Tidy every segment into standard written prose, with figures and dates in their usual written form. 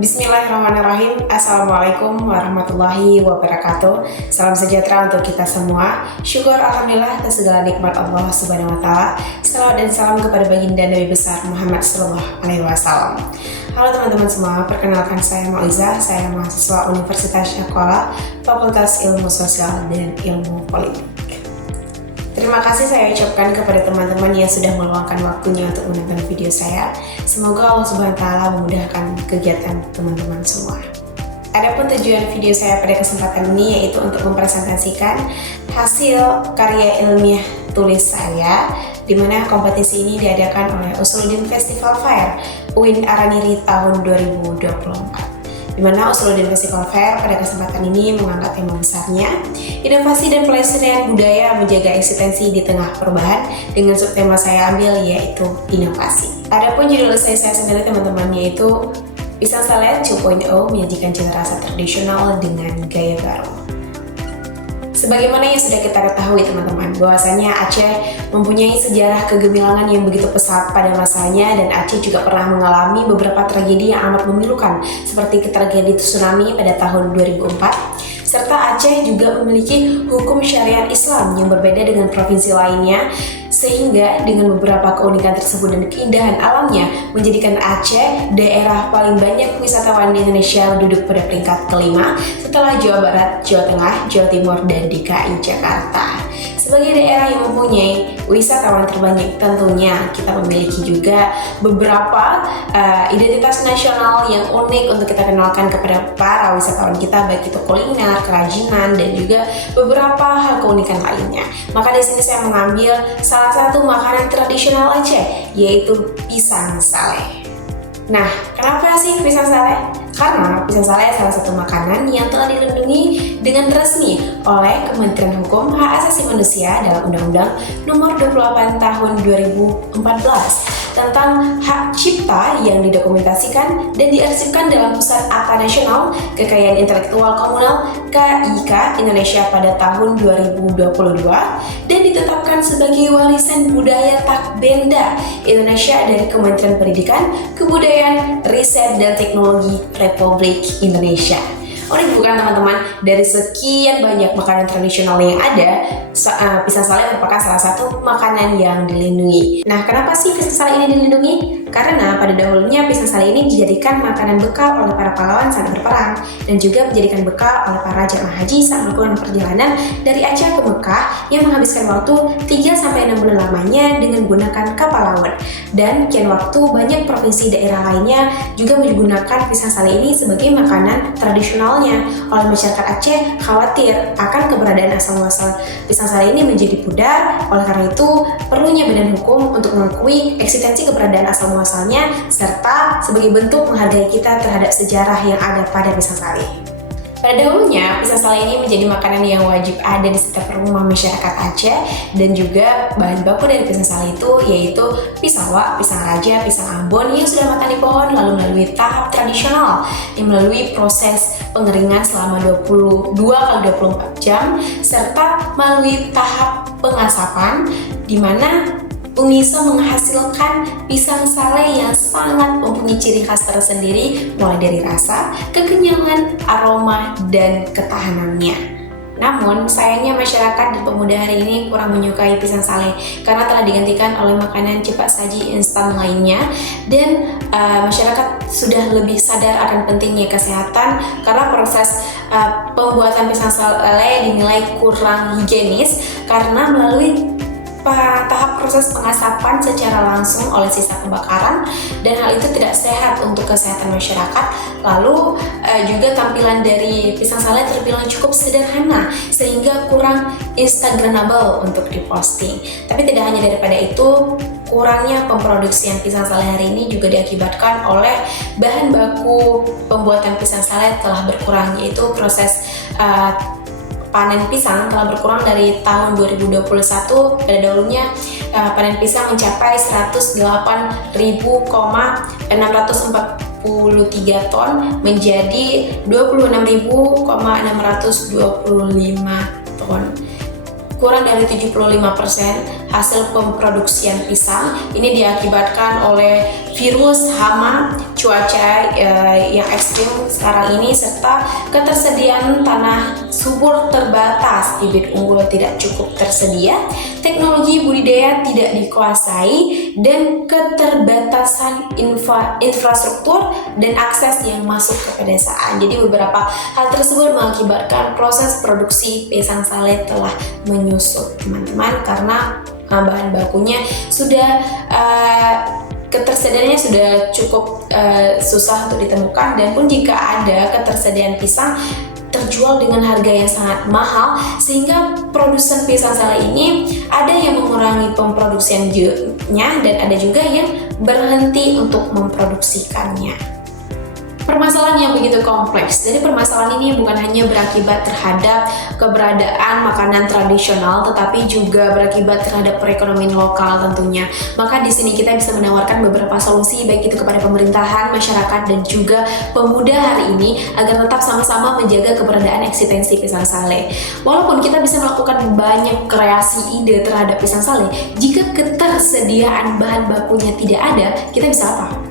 Bismillahirrahmanirrahim. Assalamualaikum warahmatullahi wabarakatuh. Salam sejahtera untuk kita semua. Syukur alhamdulillah atas segala nikmat Allah Subhanahu wa taala. Salawat dan salam kepada baginda Nabi besar Muhammad sallallahu alaihi wasallam. Halo teman-teman semua, perkenalkan saya Mauizah. Saya mahasiswa Universitas Syakola, Fakultas Ilmu Sosial dan Ilmu Politik. Terima kasih saya ucapkan kepada teman-teman yang sudah meluangkan waktunya untuk menonton video saya. Semoga Allah Subhanahu wa taala memudahkan kegiatan teman-teman semua. Adapun tujuan video saya pada kesempatan ini yaitu untuk mempresentasikan hasil karya ilmiah tulis saya, di mana kompetisi ini diadakan oleh Usuluddin Festival Fair UIN Araniri tahun 2024. Di mana Usuluddin Festival Fair pada kesempatan ini mengangkat tema besarnya inovasi dan pelestarian budaya menjaga eksistensi di tengah perubahan, dengan subtema saya ambil yaitu inovasi. Adapun judul saya sendiri teman-teman yaitu Pisang Saleh 2.0 menyajikan cita rasa tradisional dengan gaya baru. Sebagaimana yang sudah kita ketahui teman-teman, bahwasanya Aceh mempunyai sejarah kegemilangan yang begitu pesat pada masanya, dan Aceh juga pernah mengalami beberapa tragedi yang amat memilukan seperti tragedi tsunami pada tahun 2004. Serta Aceh juga memiliki hukum syariat Islam yang berbeda dengan provinsi lainnya, sehingga dengan beberapa keunikan tersebut dan keindahan alamnya menjadikan Aceh daerah paling banyak wisatawan di Indonesia, duduk pada peringkat kelima setelah Jawa Barat, Jawa Tengah, Jawa Timur, dan DKI Jakarta. Sebagai daerah yang mempunyai wisatawan terbanyak, tentunya kita memiliki juga beberapa identitas nasional yang unik untuk kita kenalkan kepada para wisatawan kita, baik itu kuliner, kerajinan, dan juga beberapa hal keunikan lainnya. Maka di sini saya mengambil salah satu makanan tradisional Aceh, yaitu pisang saleh. Nah, kenapa sih pisang saleh? Karena pisang saleh salah satu makanan yang telah dilindungi dengan resmi oleh Kementerian Hukum Hak Asasi Manusia dalam Undang-Undang Nomor 28 Tahun 2014 tentang hak cipta yang didokumentasikan dan diarsipkan dalam Pusat Akta Nasional Kekayaan Intelektual Komunal KIK Indonesia pada tahun 2022 dan ditetapkan sebagai warisan budaya tak benda Indonesia dari Kementerian Pendidikan, Kebudayaan, Riset, dan Teknologi Republik Indonesia. Unik bukan teman-teman? Dari sekian banyak makanan tradisional yang ada, pisang saleh merupakan salah satu makanan yang dilindungi. Nah, kenapa sih pisang saleh ini dilindungi? Karena pada dahulunya pisang saleh ini dijadikan makanan bekal oleh para pahlawan saat berperang, dan juga dijadikan bekal oleh para jamaah haji saat melakukan perjalanan dari Aceh ke Mekah yang menghabiskan waktu 3-6 bulan lamanya dengan menggunakan kapal laut. Dan kian waktu banyak provinsi daerah lainnya juga menggunakan pisang saleh ini sebagai makanan tradisional oleh masyarakat Aceh khawatir akan keberadaan asal-muasal pisang saleh ini menjadi pudar. Oleh karena itu, perlunya badan hukum untuk mengakui eksistensi keberadaan asal-muasalnya serta sebagai bentuk menghargai kita terhadap sejarah yang ada pada pisang saleh. Pada dahulunya, pisang saleh ini menjadi makanan yang wajib ada di setiap rumah masyarakat Aceh, dan juga bahan baku dari pisang saleh itu yaitu pisang wak, pisang raja, pisang ambon yang sudah matang di pohon lalu melalui tahap tradisional yang melalui proses pengeringan selama 22-24 jam serta melalui tahap pengasapan, di mana bisa menghasilkan pisang saleh yang sangat mempunyai ciri khas tersendiri, mulai dari rasa, kekenyangan, aroma, dan ketahanannya. Namun, sayangnya masyarakat dan pemuda hari ini kurang menyukai pisang saleh karena telah digantikan oleh makanan cepat saji instan lainnya, dan masyarakat sudah lebih sadar akan pentingnya kesehatan karena proses pembuatan pisang saleh dinilai kurang higienis karena melalui tahap proses pengasapan secara langsung oleh sisa kebakaran, dan hal itu tidak sehat untuk kesehatan masyarakat. Lalu juga tampilan dari pisang saleh terbilang cukup sederhana sehingga kurang instagramable untuk diposting. Tapi tidak hanya daripada itu, kurangnya pemproduksian pisang saleh hari ini juga diakibatkan oleh bahan baku pembuatan pisang saleh telah berkurang, yaitu proses panen pisang telah berkurang dari tahun 2021. Pada dahulunya panen pisang mencapai 108.643 ton menjadi 26.625 ton. Kurang dari 75% hasil pemproduksian pisang ini diakibatkan oleh virus, hama, cuaca yang ekstrim sekarang ini, serta ketersediaan tanah subur terbatas, bibit unggul tidak cukup tersedia, teknologi budidaya tidak dikuasai, dan keterbatasan infrastruktur dan akses yang masuk ke pedesaan. Jadi beberapa hal tersebut mengakibatkan proses produksi pisang sale telah menyusut, teman-teman, karena bahan bakunya sudah ketersediaannya sudah cukup susah untuk ditemukan, dan pun jika ada ketersediaan pisang terjual dengan harga yang sangat mahal, sehingga produsen pisang sale ini ada yang mengurangi pemproduksiannya dan ada juga yang berhenti untuk memproduksikannya. Permasalahan yang begitu kompleks. Jadi permasalahan ini bukan hanya berakibat terhadap keberadaan makanan tradisional, tetapi juga berakibat terhadap perekonomian lokal tentunya. Maka di sini kita bisa menawarkan beberapa solusi, baik itu kepada pemerintahan, masyarakat, dan juga pemuda hari ini agar tetap sama-sama menjaga keberadaan eksistensi pisang sale. Walaupun kita bisa melakukan banyak kreasi ide terhadap pisang sale, jika ketersediaan bahan bakunya tidak ada, kita bisa apa?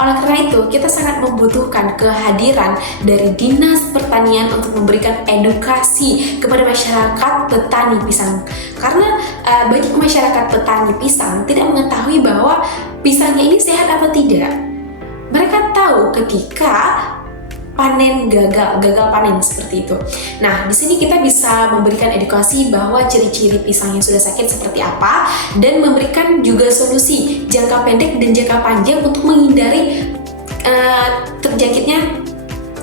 Oleh karena itu, kita sangat membutuhkan kehadiran dari Dinas Pertanian untuk memberikan edukasi kepada masyarakat petani pisang. Karena banyak masyarakat petani pisang tidak mengetahui bahwa pisangnya ini sehat atau tidak. Mereka tahu ketika panen gagal panen seperti itu. Nah, di sini kita bisa memberikan edukasi bahwa ciri-ciri pisang yang sudah sakit seperti apa, dan memberikan juga solusi jangka pendek dan jangka panjang untuk menghindari terjangkitnya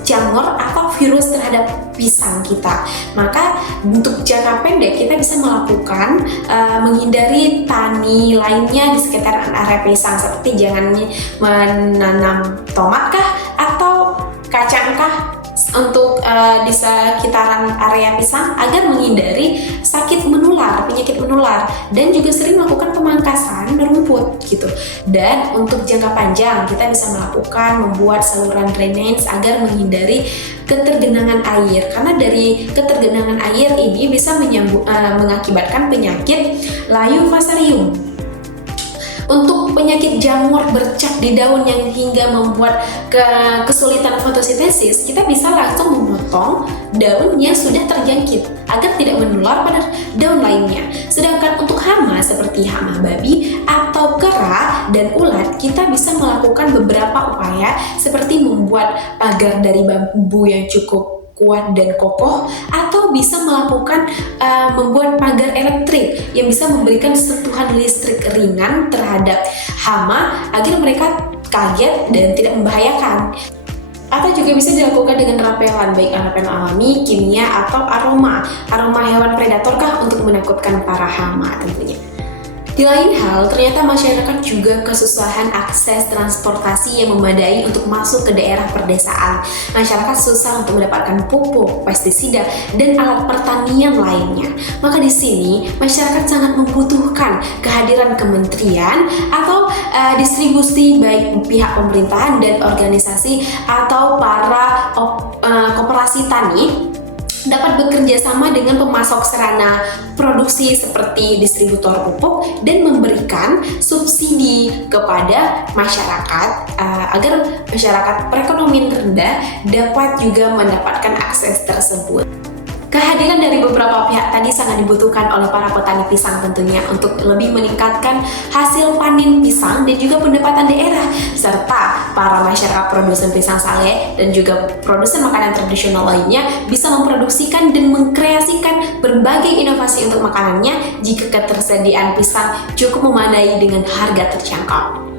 jamur atau virus terhadap pisang kita. Maka untuk jangka pendek kita bisa melakukan menghindari tani lainnya di sekitar area pisang, seperti jangan menanam tomat kah atau kacangkah untuk di sekitaran area pisang agar menghindari penyakit menular, dan juga sering melakukan pemangkasan rumput gitu. Dan untuk jangka panjang kita bisa membuat saluran drainage agar menghindari ketergenangan air, karena dari ketergenangan air ini bisa mengakibatkan penyakit layu Fusarium. Untuk penyakit jamur bercak di daun yang hingga membuat kesulitan fotosintesis, kita bisa langsung memotong daun yang sudah terjangkit agar tidak menular pada daun lainnya. Sedangkan untuk hama seperti hama babi atau kera dan ulat, kita bisa melakukan beberapa upaya seperti membuat pagar dari bambu yang cukup kuat dan kokoh, atau bisa melakukan membuat pagar elektrik yang bisa memberikan sentuhan listrik ringan terhadap hama agar mereka kaget dan tidak membahayakan. Atau juga bisa dilakukan dengan rapelan, baik rapelan alami, kimia, atau aroma hewan predator kah untuk menakutkan para hama tentunya. Di lain hal, ternyata masyarakat juga kesusahan akses transportasi yang memadai untuk masuk ke daerah perdesaan. Masyarakat susah untuk mendapatkan pupuk, pestisida, dan alat pertanian lainnya. Maka di sini masyarakat sangat membutuhkan kehadiran kementerian atau distribusi baik pihak pemerintahan dan organisasi atau para koperasi tani dapat bekerja sama dengan pemasok sarana produksi seperti distributor pupuk dan memberikan subsidi kepada masyarakat agar masyarakat perekonomian rendah dapat juga mendapatkan akses tersebut. Kehadiran dari beberapa pihak tadi sangat dibutuhkan oleh para petani pisang tentunya untuk lebih meningkatkan hasil panen pisang dan juga pendapatan daerah, serta para masyarakat produsen pisang sale dan juga produsen makanan tradisional lainnya bisa memproduksikan dan mengkreasikan berbagai inovasi untuk makanannya jika ketersediaan pisang cukup memadai dengan harga terjangkau.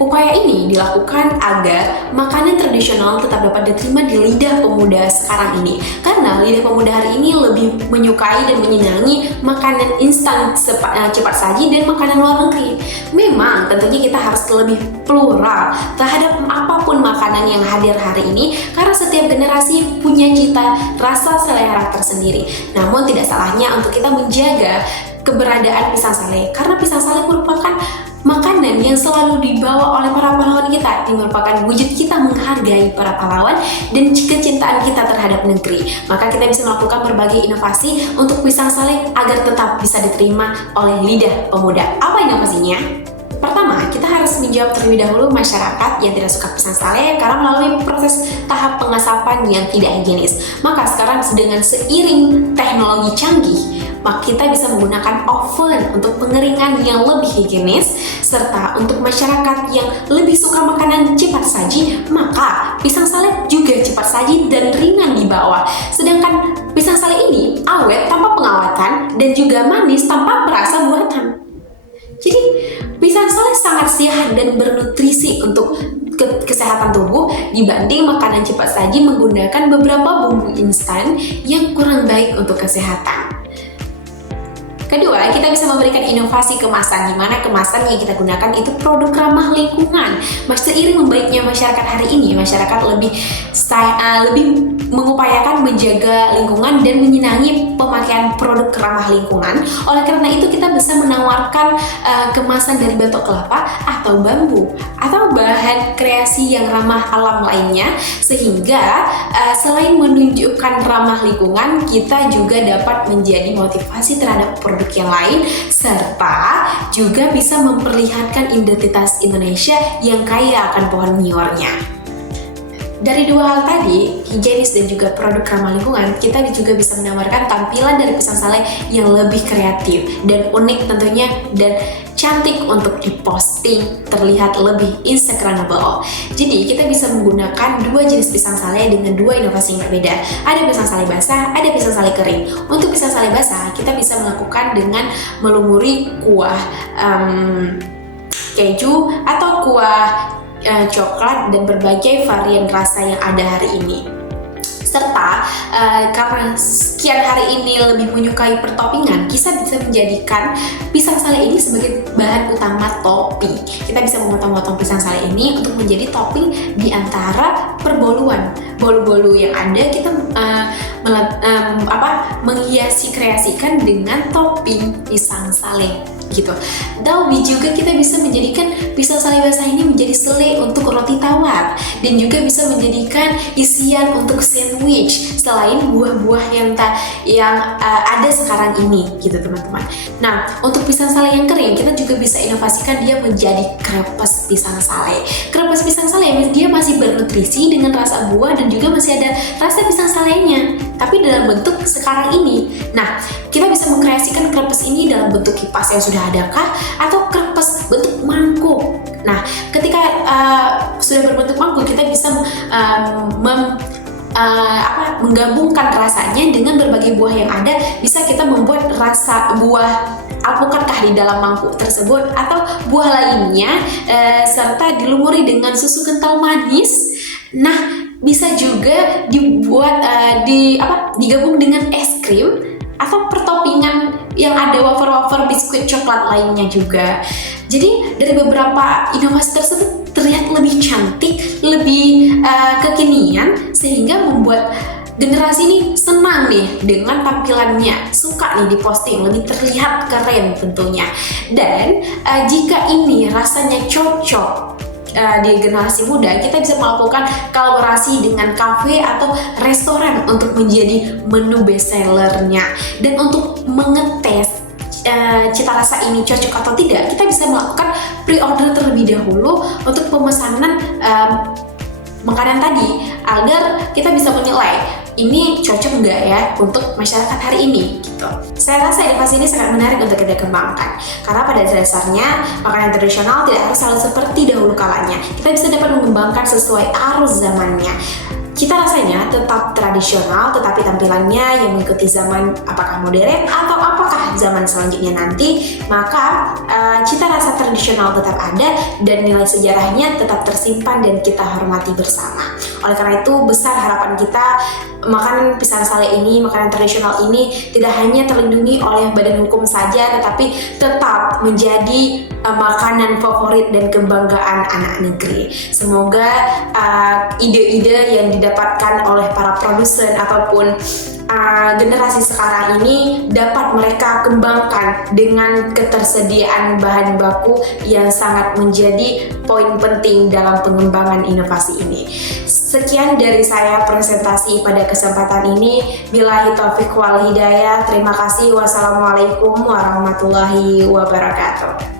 Upaya ini dilakukan agar makanan tradisional tetap dapat diterima di lidah pemuda sekarang ini, karena lidah pemuda hari ini lebih menyukai dan menyenangi makanan instan cepat saji dan makanan luar negeri. Memang tentunya kita harus lebih plural terhadap apapun makanan yang hadir hari ini, karena setiap generasi punya cita rasa selera tersendiri. Namun tidak salahnya untuk kita menjaga keberadaan pisang sale, karena pisang sale merupakan makanan yang selalu dibawa oleh para pahlawan kita. Ini merupakan wujud kita menghargai para pahlawan dan kecintaan kita terhadap negeri. Maka kita bisa melakukan berbagai inovasi untuk pisang sale agar tetap bisa diterima oleh lidah pemuda. Apa inovasinya? Pertama, kita harus menjawab terlebih dahulu masyarakat yang tidak suka pisang sale karena melalui proses tahap pengasapan yang tidak higienis. Maka sekarang dengan seiring teknologi canggih, maka kita bisa menggunakan oven untuk pengeringan yang lebih higienis, serta untuk masyarakat yang lebih suka makanan cepat saji, maka pisang sale juga cepat saji dan ringan dibawa. Sedangkan pisang sale ini awet tanpa pengawatan dan juga manis tanpa perasa buatan. Jadi pisang sale sangat sehat dan bernutrisi untuk kesehatan tubuh dibanding makanan cepat saji menggunakan beberapa bumbu instan yang kurang baik untuk kesehatan. Kedua, kita bisa memberikan inovasi kemasan, di mana kemasan yang kita gunakan itu produk ramah lingkungan. Seiring membaiknya masyarakat hari ini, masyarakat lebih mengupayakan menjaga lingkungan dan menyenangi pemakaian produk ramah lingkungan. Oleh karena itu, kita bisa menawarkan kemasan dari batok kelapa atau bambu atau bahan kreasi yang ramah alam lainnya, sehingga selain menunjukkan ramah lingkungan, kita juga dapat menjadi motivasi terhadap produk yang lain, serta juga bisa memperlihatkan identitas Indonesia yang kaya akan pohon miornya. Dari dua hal tadi, higienis dan juga produk ramah lingkungan, kita juga bisa menawarkan tampilan dari pisang sale yang lebih kreatif dan unik tentunya, dan cantik untuk diposting, terlihat lebih instagramable. Jadi kita bisa menggunakan dua jenis pisang sale dengan dua inovasi yang berbeda. Ada pisang sale basah, ada pisang sale kering. Untuk pisang sale basah, kita bisa melakukan dengan melumuri kuah keju atau kuah coklat dan berbagai varian rasa yang ada hari ini. Serta karena sekian hari ini lebih menyukai pertoppingan, kita bisa menjadikan pisang sale ini sebagai bahan utama topping. Kita bisa memotong-motong pisang sale ini untuk menjadi topping di antara perboluan. Bolu-bolu yang ada kita menghiasi kreasikan dengan topping pisang sale gitu. Dan juga kita bisa menjadikan pisang sale basah ini menjadi sele untuk roti tawar, dan juga bisa menjadikan isian untuk sandwich selain buah-buah yang ada sekarang ini gitu teman-teman. Nah, untuk pisang sale yang kering, kita juga bisa inovasikan dia menjadi krepes pisang sale. Krepes pisang sale dia masih bernutrisi dengan rasa buah dan juga masih ada rasa pisang salenya, tapi dalam bentuk sekarang ini. Nah, kita bisa mengkreasikan krepes ini dalam bentuk kipas yang sudah adakah, atau krepes bentuk mangkuk. Nah, ketika sudah berbentuk mangkuk, kita bisa menggabungkan rasanya dengan berbagai buah yang ada. Bisa kita membuat rasa buah alpukatkah di dalam mangkuk tersebut, atau buah lainnya, serta dilumuri dengan susu kental manis. Nah, bisa juga dibuat digabung dengan es krim atau pertoppingan yang ada wafer-wafer biskuit coklat lainnya juga. Jadi dari beberapa inovasi tersebut terlihat lebih cantik, lebih kekinian, sehingga membuat generasi ini senang nih dengan tampilannya, suka nih diposting, lebih terlihat keren tentunya. Dan jika ini rasanya cocok di generasi muda, kita bisa melakukan kolaborasi dengan kafe atau restoran untuk menjadi menu best sellernya. Dan untuk mengetes cita rasa ini cocok atau tidak, kita bisa melakukan pre-order terlebih dahulu untuk pemesanan makanan tadi, agar kita bisa menilai ini cocok nggak ya untuk masyarakat hari ini gitu. Saya rasa inovasi ini sangat menarik untuk kita kembangkan, karena pada dasarnya makanan tradisional tidak harus selalu seperti dahulu kalanya. Kita bisa dapat mengembangkan sesuai arus zamannya. Cita rasanya tetap tradisional, tetapi tampilannya yang mengikuti zaman, apakah modern atau apakah zaman selanjutnya nanti, maka cita rasa tradisional tetap ada dan nilai sejarahnya tetap tersimpan dan kita hormati bersama. Oleh karena itu, besar harapan kita makanan pisang sale ini, makanan tradisional ini tidak hanya terlindungi oleh badan hukum saja, tetapi tetap menjadi makanan favorit dan kebanggaan anak negeri. Semoga ide-ide yang didapatkan oleh para produsen ataupun generasi sekarang ini dapat mereka kembangkan dengan ketersediaan bahan baku yang sangat menjadi poin penting dalam pengembangan inovasi ini. Sekian dari saya presentasi pada kesempatan ini. Billahi taufiq wal hidayah. Terima kasih. Wassalamualaikum warahmatullahi wabarakatuh.